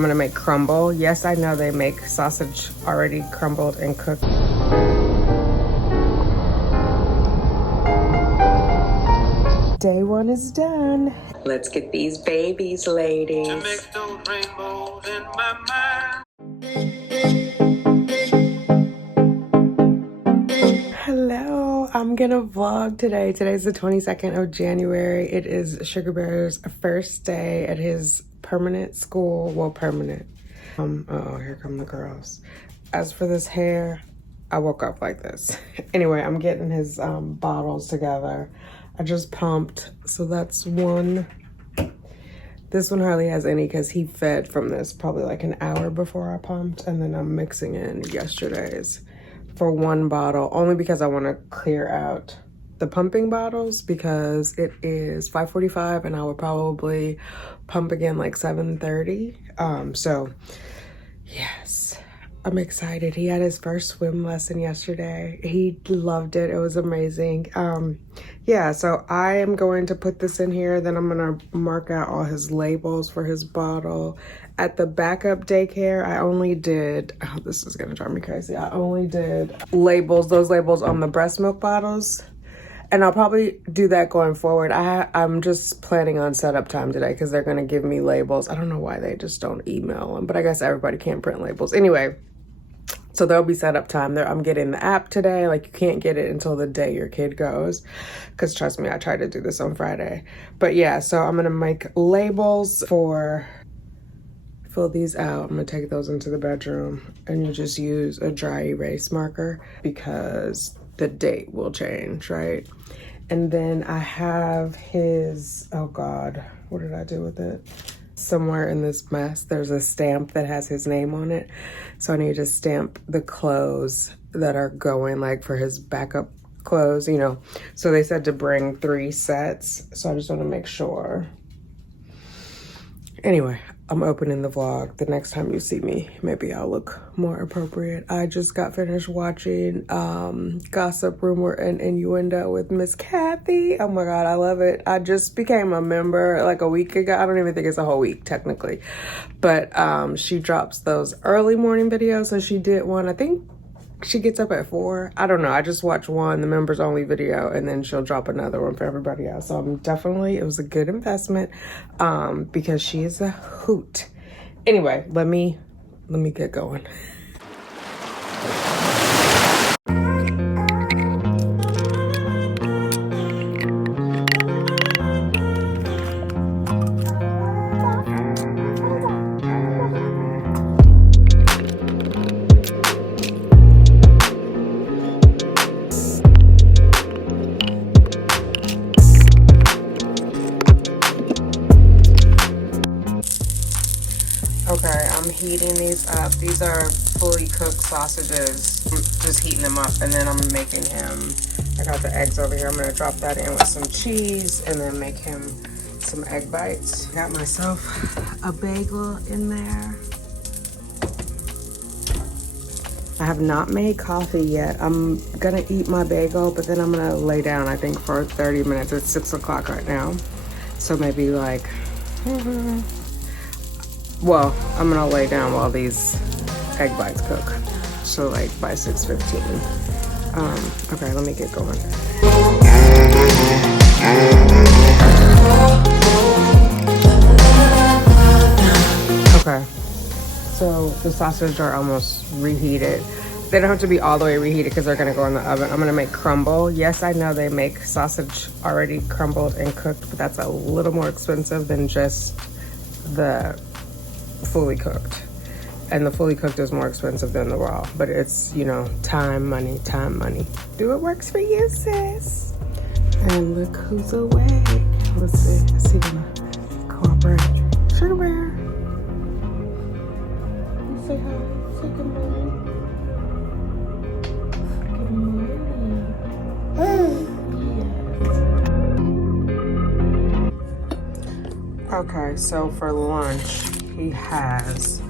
I'm gonna make crumble. Yes, I know they make sausage already crumbled and cooked. Day one is done. Let's get these babies, ladies. To make those rainbows in my mind. Hello, I'm gonna vlog today. Today's the 22nd of January. It is Sugar Bear's first day at his permanent school. Well, permanent. Oh, here come the girls. As for this hair, I woke up like this. Anyway, I'm getting his bottles together. I just pumped, so that's one. This one hardly has any because he fed from this probably like an hour before I pumped, and then I'm mixing in yesterday's for one bottle, only because I want to clear out the pumping bottles because it is 5:45 and I will probably pump again like 7:30. So yes, I'm excited. He had his first swim lesson yesterday. He loved it. It was amazing. Yeah, so I am going to put this in here. Then I'm gonna mark out all his labels for his bottle. At the backup daycare, I only did, oh, this is gonna drive me crazy. I only did labels, those labels on the breast milk bottles. And I'll probably do that going forward. I'm just planning on setup time today because they're gonna give me labels. I don't know why they just don't email them, but I guess everybody can't print labels. Anyway, so there'll be setup time there. I'm getting the app today. Like, you can't get it until the day your kid goes. Because trust me, I tried to do this on Friday. But yeah, so I'm gonna make labels for, fill these out. I'm gonna take those into the bedroom and you just use a dry erase marker because the date will change, right? And then I have his, oh God, what did I do with it? Somewhere in this mess, there's a stamp that has his name on it. So I need to stamp the clothes that are going, like for his backup clothes, you know. So they said to bring 3 sets. So I just want to make sure. Anyway, I'm opening the vlog. The next time you see me, maybe I'll look more appropriate. I just got finished watching Gossip, Rumor, and Innuendo with Miss Kathy. Oh my God, I love it. I just became a member like a week ago. I don't even think it's a whole week technically. But she drops those early morning videos. So she did one, I think she gets up at 4. I don't know. I just watched one, the members only video, and then she'll drop another one for everybody else. So I'm definitely, it was a good investment because she is a hoot. Anyway, let me get going. Okay, I'm heating these up. These are fully cooked sausages. I'm just heating them up, and then I'm making him, I got the eggs over here. I'm gonna drop that in with some cheese and then make him some egg bites. Got myself a bagel in there. I have not made coffee yet. I'm gonna eat my bagel, but then I'm gonna lay down, I think, for 30 minutes. It's 6 o'clock right now. So maybe like, well, I'm gonna lay down while these egg bites cook. So like by 6:15. Okay, let me get going. Okay, so the sausages are almost reheated. They don't have to be all the way reheated because they're gonna go in the oven. I'm gonna make crumble. Yes, I know they make sausage already crumbled and cooked, but that's a little more expensive than just the fully cooked. And the fully cooked is more expensive than the raw, but it's, you know, time, money, time, money. Do what works for you, sis. And look who's awake. Let's see, is he gonna cooperate? Sugar Bear. Say hi, say good morning. Good morning. Okay, so for lunch, he has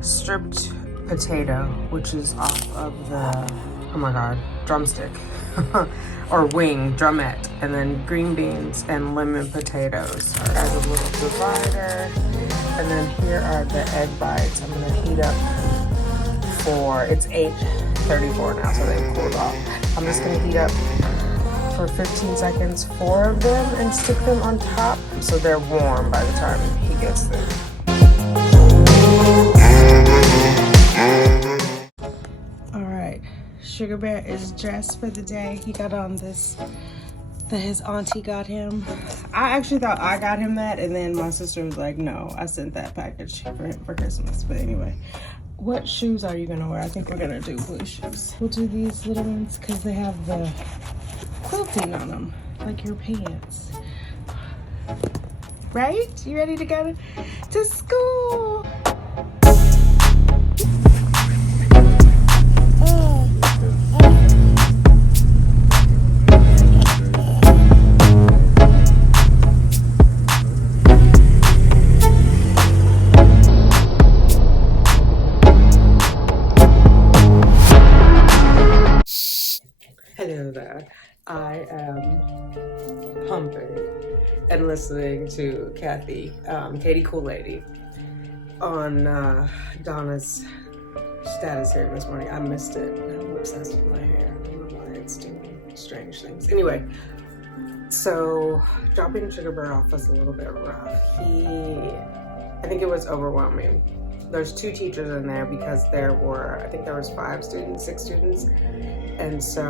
stripped potato, which is off of the, oh my God, drumstick or wing, drumette, and then green beans and lemon potatoes as a little divider. And then here are the egg bites. I'm gonna heat up for, it's 8:34 now, so they've cooled off. I'm just gonna heat up for 15 seconds, 4 of them, and stick them on top so they're warm by the time he gets them. All right, Sugar Bear is dressed for the day. He got on this that his auntie got him. I actually thought I got him that, and then my sister was like, no, I sent that package for him for Christmas. But anyway, what shoes are you gonna wear? I think we're gonna do blue shoes. We'll do these little ones because they have the quilting on them, like your pants. Right? You ready to go to school? Hello there. I am pumping and listening to Katie Cool Lady, on Donna's status here this morning. I missed it. I'm obsessed with my hair. I don't know why it's doing strange things. Anyway, so dropping Sugar Bear off was a little bit rough. I think it was overwhelming. There's 2 teachers in there because I think there was 6 students. And so,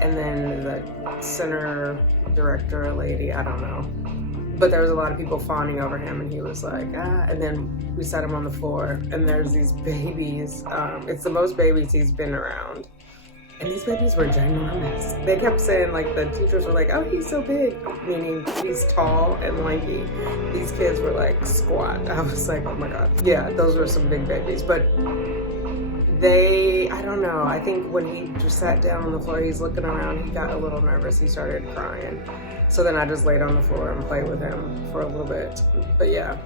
and then the center director lady, I don't know. But there was a lot of people fawning over him, and he was like, and then we set him on the floor, and there's these babies. It's the most babies he's been around. And these babies were ginormous. They kept saying, like, the teachers were like, oh, he's so big, meaning he's tall and lanky. These kids were like squat. I was like, oh my God. Yeah, those were some big babies. But I don't know, I think when he just sat down on the floor, he's looking around, he got a little nervous, he started crying. So then I just laid on the floor and played with him for a little bit. But yeah.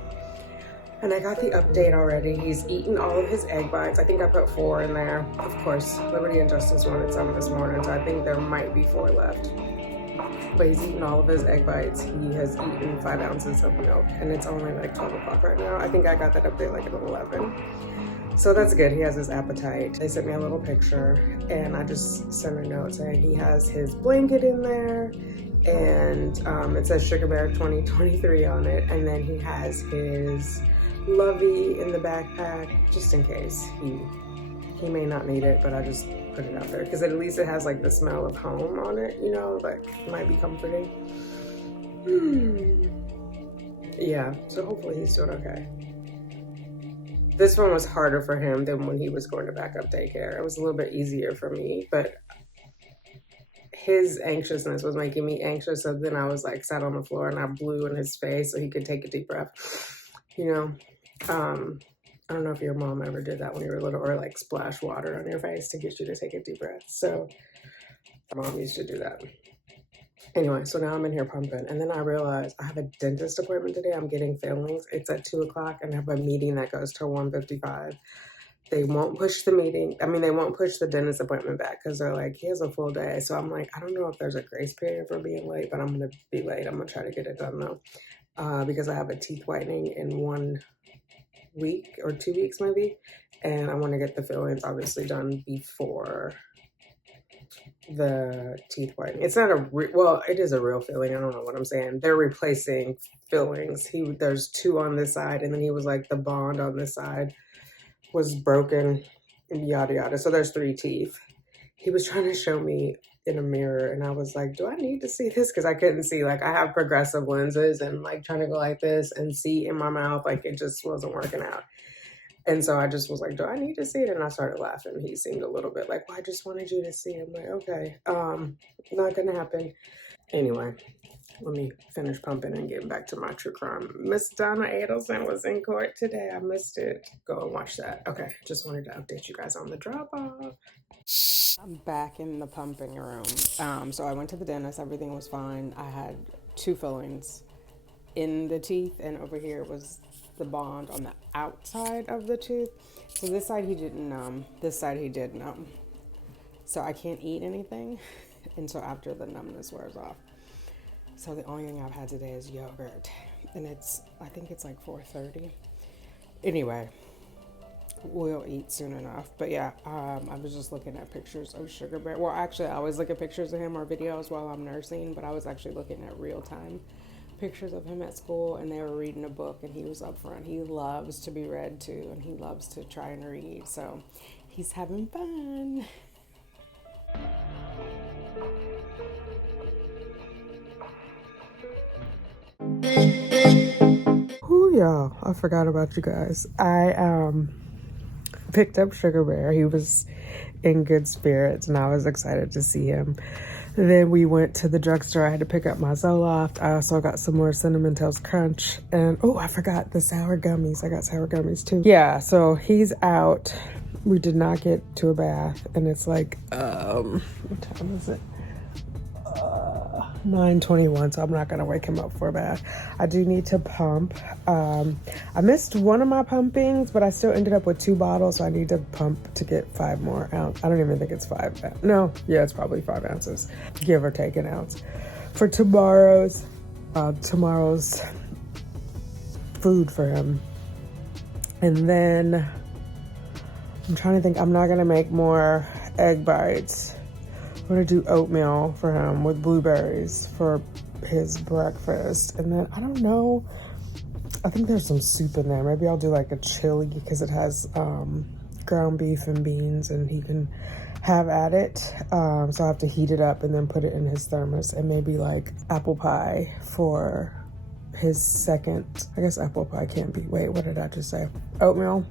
And I got the update already. He's eaten all of his egg bites. I think I put 4 in there. Of course, Liberty and Justice wanted some this morning, so I think there might be 4 left. But he's eaten all of his egg bites. He has eaten 5 ounces of milk, and it's only like 12 o'clock right now. I think I got that update like at 11. So that's good. He has his appetite. They sent me a little picture, and I just sent a note saying he has his blanket in there, and it says Sugar Bear 2023 on it, and then he has his Lovey in the backpack just in case. He may not need it, but I just put it out there because at least it has like the smell of home on it, you know, like might be comforting. Yeah, so hopefully he's doing okay. This one was harder for him than when he was going to backup daycare. It was a little bit easier for me, but his anxiousness was making me anxious. So then I was like sat on the floor and I blew in his face so he could take a deep breath. You know, I don't know if your mom ever did that when you were little, or like splash water on your face to get you to take a deep breath. So mom used to do that. Anyway, so now I'm in here pumping, and then I realized I have a dentist appointment today. I'm getting fillings. It's at 2 o'clock, and I have a meeting that goes till 1:55. They won't push the meeting. I mean, they won't push the dentist appointment back because they're like, he has a full day. So I'm like, I don't know if there's a grace period for being late, but I'm going to be late. I'm going to try to get it done though, because I have a teeth whitening in 1 week or 2 weeks maybe. And I want to get the fillings obviously done before the teeth whitening. It's not well, it is a real filling. I don't know what I'm saying. They're replacing fillings. There's 2 on this side, and then he was like, the bond on this side was broken, and yada yada. So there's 3 teeth. He was trying to show me in a mirror, and I was like, do I need to see this? Because I couldn't see. Like, I have progressive lenses, and like trying to go like this and see in my mouth, like it just wasn't working out. And so I just was like, do I need to see it? And I started laughing. He seemed a little bit like, well, I just wanted you to see. I'm like, okay, not gonna happen. Anyway, let me finish pumping and get back to my true crime. Miss Donna Adelson was in court today. I missed it. Go and watch that. Okay, just wanted to update you guys on the drop-off. I'm back in the pumping room. So I went to the dentist. Everything was fine. I had 2 fillings in the teeth, and over here was the bond on the outside of the tooth. So this side he didn't numb. This side he did numb. So I can't eat anything until after the numbness wears off. So the only thing I've had today is yogurt. and I think it's like 4:30. Anyway, we'll eat soon enough. But yeah, I was just looking at pictures of Sugar Bear. Well, actually, I always look at pictures of him or videos while I'm nursing, but I was actually looking at real time pictures of him at school, and they were reading a book, and he was up front. He loves to be read to, and he loves to try and read, so he's having fun. Ooh, y'all, I forgot about you guys. I picked up Sugar Bear. He was in good spirits, and I was excited to see him. Then we went to the drugstore. I had to pick up my Zoloft. I also got some more Cinnamon Toast Crunch. And, oh, I forgot the sour gummies. I got sour gummies, too. Yeah, so he's out. We did not get to a bath. And it's like, what time is it? 9:21, so I'm not going to wake him up for a bath. I do need to pump. I missed one of my pumpings, but I still ended up with 2 bottles, so I need to pump to get 5 more ounces. I don't even think it's 5. No, yeah, it's probably 5 ounces, give or take an ounce. For tomorrow's food for him. And then I'm trying to think, I'm not going to make more egg bites. I'm gonna do oatmeal for him with blueberries for his breakfast. And then I don't know, I think there's some soup in there. Maybe I'll do like a chili because it has ground beef and beans, and he can have at it. So I have to heat it up and then put it in his thermos, and maybe like apple pie for his second. I guess apple pie can't be, wait, what did I just say? Oatmeal?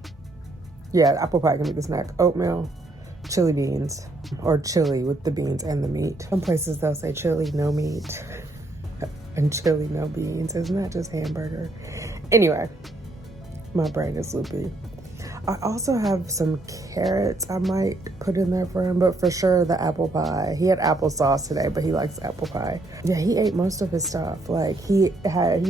Yeah, apple pie can be the snack. Oatmeal, chili beans, or chili with the beans and the meat. Some places they'll say chili, no meat, and chili, no beans. Isn't that just hamburger? Anyway, my brain is loopy. I also have some carrots I might put in there for him, but for sure the apple pie. He had applesauce today, but he likes apple pie. Yeah, he ate most of his stuff. Like he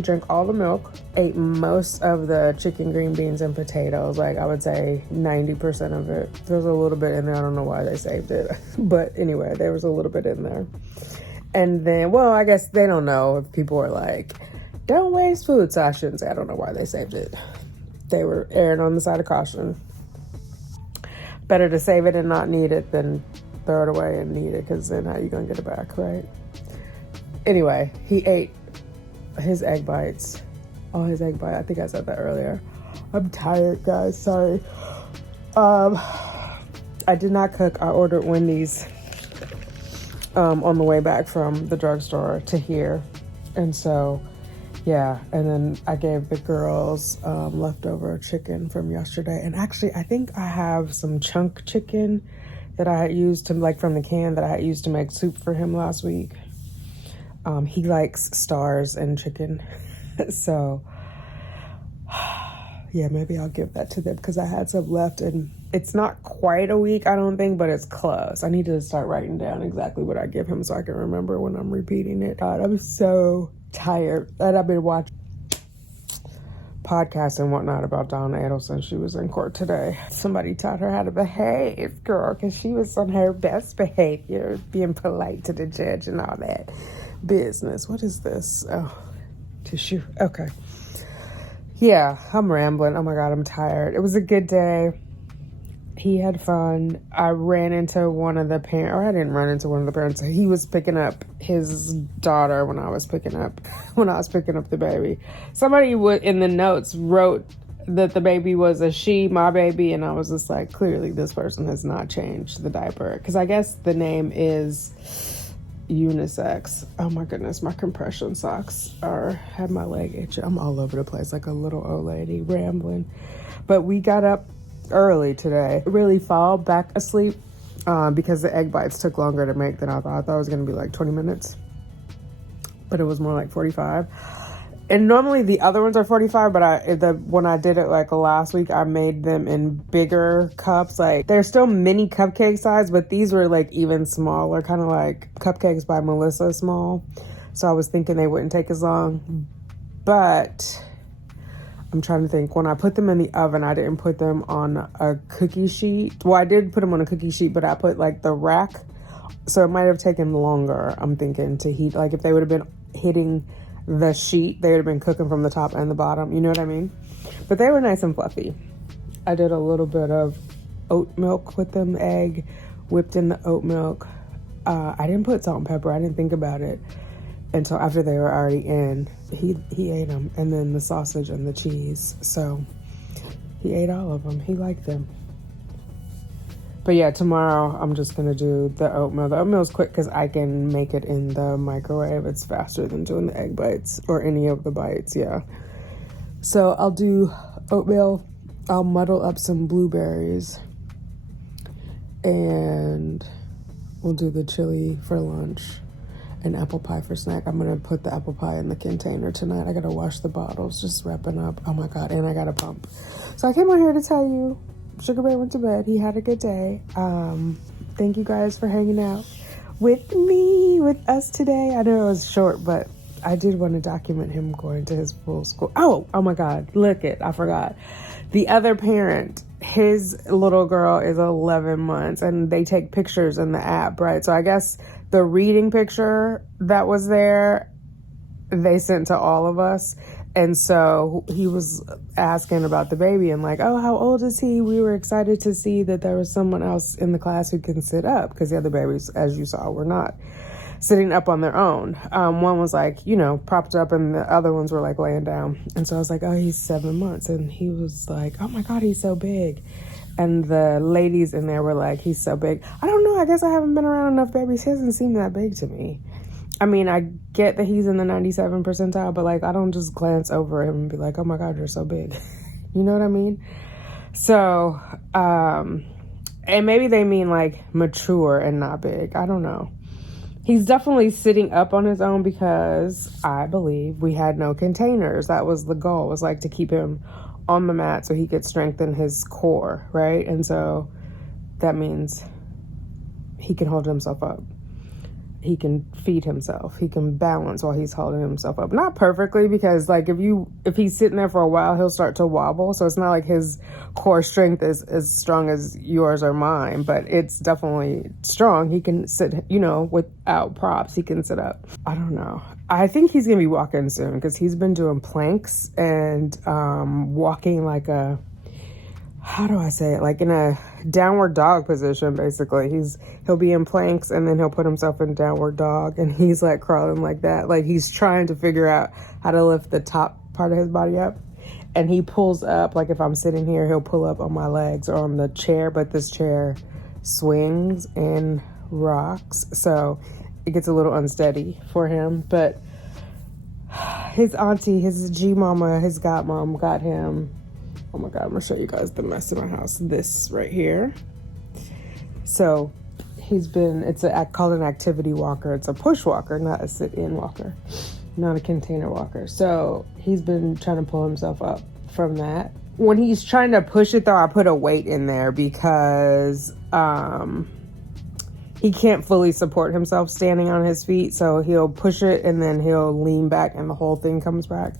drank all the milk, ate most of the chicken, green beans, and potatoes. Like I would say 90% of it. There's a little bit in there. I don't know why they saved it. But anyway, there was a little bit in there. And then, well, I guess they don't know if people are like, don't waste food. So I shouldn't say I don't know why they saved it. They were erring on the side of caution. Better to save it and not need it than throw it away and need it, because then how are you going to get it back, right? Anyway, he ate his egg bites. All his egg bites. I think I said that earlier. I'm tired, guys. Sorry. I did not cook. I ordered Wendy's on the way back from the drugstore to here. And so... yeah, and then I gave the girls leftover chicken from yesterday. And actually, I think I have some chunk chicken that I had used to, like from the can, that I had used to make soup for him last week. He likes stars and chicken. So, yeah, maybe I'll give that to them because I had some left. And it's not quite a week, I don't think, but it's close. I need to start writing down exactly what I give him so I can remember when I'm repeating it. God, I'm so tired. And I've been watching podcasts and whatnot about Dawn Adelson. She was in court today. Somebody taught her how to behave, girl, because she was on her best behavior, being polite to the judge and all that business. What is this? Oh, tissue. Okay. Yeah, I'm rambling. Oh my God, I'm tired. It was a good day. He had fun. I ran into one of the parents, or I didn't run into one of the parents. He was picking up his daughter when I was picking up the baby. Somebody in the notes wrote that the baby was a she, my baby, and I was just like, clearly this person has not changed the diaper, because I guess the name is unisex. Oh my goodness, my compression socks have my leg itching. I'm all over the place like a little old lady rambling. But we got up early today, really fall back asleep because the egg bites took longer to make than I thought. I thought it was going to be like 20 minutes, but it was more like 45. And normally the other ones are 45, but when I did it like last week, I made them in bigger cups. Like they're still mini cupcake size, but these were like even smaller, kind of like Cupcakes by Melissa small. So I was thinking they wouldn't take as long, but I'm trying to think. When I put them in the oven, I didn't put them on a cookie sheet. Well, I did put them on a cookie sheet, but I put like the rack. So it might have taken longer, I'm thinking, to heat. Like if they would have been hitting the sheet, they would have been cooking from the top and the bottom. You know what I mean? But they were nice and fluffy. I did a little bit of oat milk with them, egg, whipped in the oat milk. I didn't put salt and pepper. I didn't think about it until after they were already in. He ate them, and then the sausage and the cheese. So he ate all of them. He liked them. But yeah, tomorrow I'm just gonna do the oatmeal. The oatmeal's quick because I can make it in the microwave. It's faster than doing the egg bites or any of the bites. Yeah. So I'll do oatmeal. I'll muddle up some blueberries, and we'll do the chili for lunch and apple pie for snack. I'm gonna put the apple pie in the container tonight. I gotta wash the bottles, just wrapping up. Oh my God, and I gotta pump. So I came on here to tell you, Sugar Bear went to bed. He had a good day. Thank you guys for hanging out with me, with us today. I know it was short, but I did want to document him going to his full school. Oh my God, I forgot. The other parent, his little girl is 11 months, and they take pictures in the app, right? So I guess the reading picture that was there, they sent to all of us. And so he was asking about the baby and like, oh, how old is he? We were excited to see that there was someone else in the class who can sit up, because the other babies, as you saw, were not sitting up on their own. One was like, propped up, and the other ones were like laying down. And so I was like, oh, he's 7 months. And he was like, oh my God, he's so big. And the ladies in there were like, he's so big. I don't know. I guess I haven't been around enough babies. He hasn't seemed that big to me. I mean, I get that he's in the 97 percentile, but like, I don't just glance over him and be like, oh my God, you're so big. You know what I mean? So, and maybe they mean like mature and not big. I don't know. He's definitely sitting up on his own because I believe we had no containers. That was the goal, was like to keep him on the mat so he could strengthen his core, right? And so that means he can hold himself up. He can feed himself. He can balance while he's holding himself up. Not perfectly, because like if he's sitting there for a while, he'll start to wobble. So it's not like his core strength is as strong as yours or mine, but it's definitely strong. He can sit, without props, he can sit up. I don't know. I think he's going to be walking soon, because he's been doing planks and walking like how do I say it? Like in a downward dog position, basically. He'll be in planks, and then he'll put himself in downward dog, and he's like crawling like that. Like he's trying to figure out how to lift the top part of his body up. And he pulls up, like if I'm sitting here, he'll pull up on my legs or on the chair, but this chair swings and rocks. So it gets a little unsteady for him. But his auntie, his G-mama, his godmom got him. Oh my God, I'm gonna show you guys the mess in my house. This right here. So it's called an activity walker. It's a push walker, not a sit-in walker, not a container walker. So he's been trying to pull himself up from that. When he's trying to push it though, I put a weight in there because he can't fully support himself standing on his feet. So he'll push it and then he'll lean back and the whole thing comes back.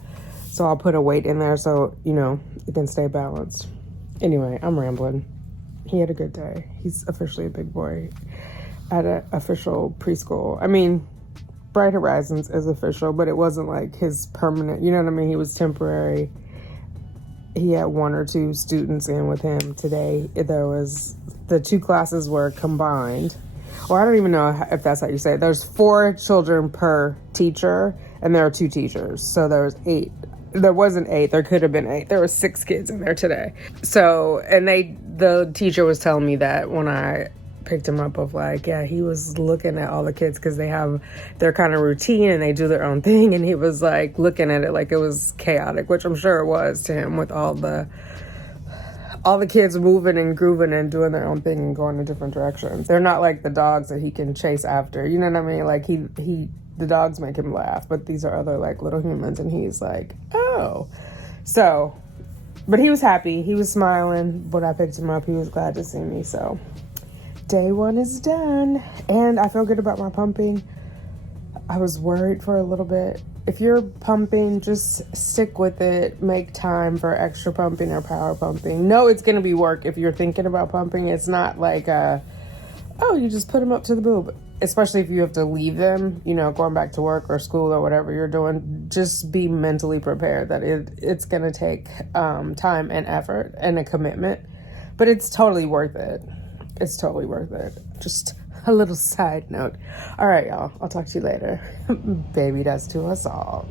So I'll put a weight in there so, it can stay balanced. Anyway, I'm rambling. He had a good day. He's officially a big boy at an official preschool. I mean, Bright Horizons is official, but it wasn't like his permanent, you know what I mean? He was temporary. He had 1 or 2 students in with him today. The 2 classes were combined. Or I don't even know if that's how you say it. There's 4 children per teacher, and there are 2 teachers. So there was 8. There wasn't 8. There could have been 8. There were 6 kids in there today. So, and the teacher was telling me that when I picked him up of like, yeah, he was looking at all the kids because they have their kind of routine and they do their own thing. And he was like looking at it like it was chaotic, which I'm sure it was to him, with all the kids moving and grooving and doing their own thing and going in different directions. They're not like the dogs that he can chase after. You know what I mean? Like the dogs make him laugh, but these are other like little humans, and he's like, oh. So, but he was happy. He was smiling when I picked him up. He was glad to see me. So day 1 is done, and I feel good about my pumping. I was worried for a little bit. If you're pumping, just stick with it. Make time for extra pumping or power pumping. No, it's going to be work if you're thinking about pumping. It's not like, you just put them up to the boob. especially if you have to leave them, you know, going back to work or school or whatever you're doing, just be mentally prepared that it's going to take time and effort and a commitment, but it's totally worth it. It's totally worth it. Just a little side note. All right, y'all. I'll talk to you later. Baby does to us all.